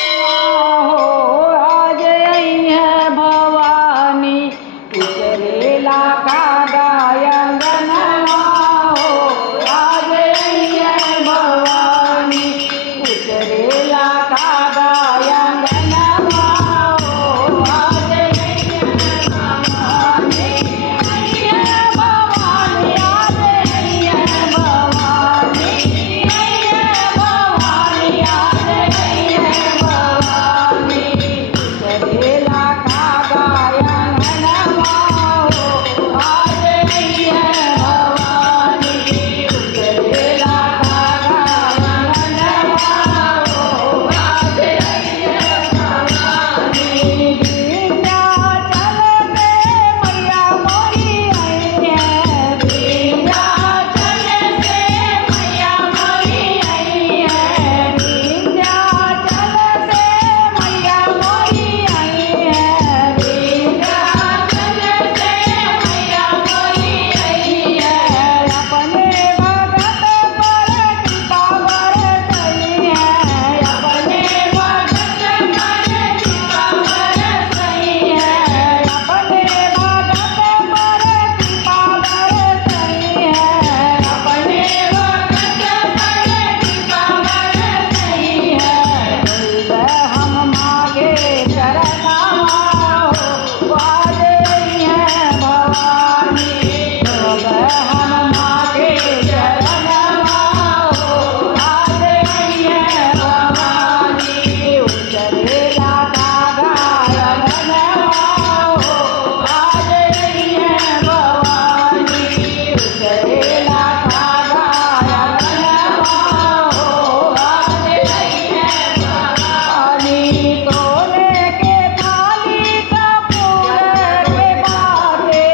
हो आज है भवानी उतरेला का गायंगनवा हो आज है भवानी उतरेला का गायंगनवा हो आज है भवानी भवानी आज है भवानी भवानी आज है भवानी उतरेला का गायंगनवा हो आज है भवानी उतरेला का गायंगनवा हो आज है भवानी विंध्याचल में मैया मोरी आई है विंध्याचल से मैया मोरी आई है विंध्याचल से मैया मोरी आई है विंध्याचल से मैया मोरी आई है अपने भगत पर कृपा बरसई है अपने भगत पर कृपा बरसई है अपने भगत पर कृपा बरसई है अपने भगत पर कृपा बरसई है हम मागे चरना हो आज है भवानी हम मागे चरना हो आज है भवानी उतरेला का गायंगनवा हो आज है भवानी उतरेला का गायंगनवा हो आज है भवानी सोने के थाली कपूर के बाटे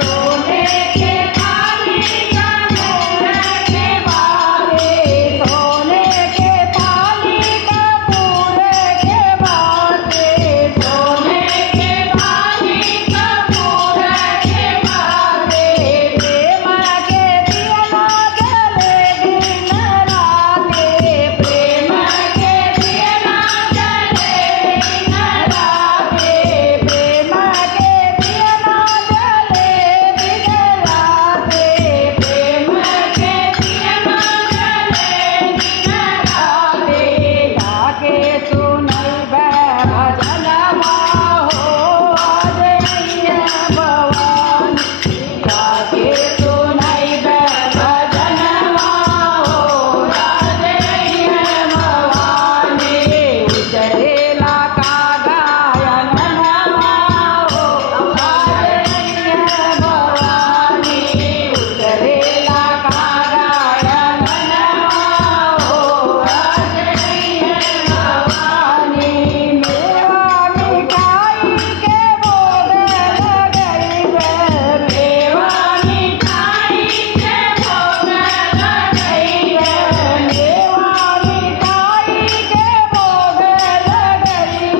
सोने के थाली कपूर के बाटे सोने के थाली कपूर के बाटे सोने के थाली कपूर के बाटे प्रेम के दिया जले दिन राते प्रेम के दिया जले दिन राते प्रेम के दिया जले दिन राते प्रेम के दिया जले दिन राते जाके सुनई भजनवा हो आज है भवानी जाके सुनई भजनवा हो आज है भवानी उतरेला का गायंगनवा हो आज है भवानी उतरेला का गायंगनवा हो आज है भवानी मेवा मिठाई के भोग लगई मेवा मिठाई के भोग लगई मेवा मिठाई के भोग लगई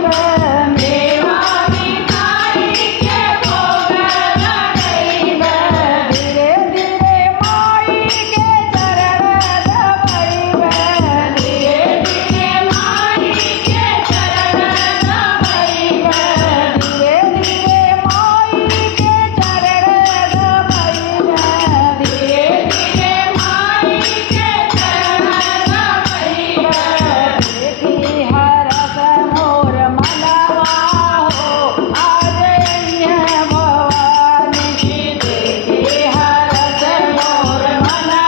मेवा मिठाई के भोग लगई धीरे धीरे माई के चरण दबई धीरे धीरे माई के चरण दबई धीरे धीरे माई के चरण दबई धीरे धीरे माई के चरण दबई देखी हरस मोर मनवा हो आज है भवानी देखी हरस मोर मनवा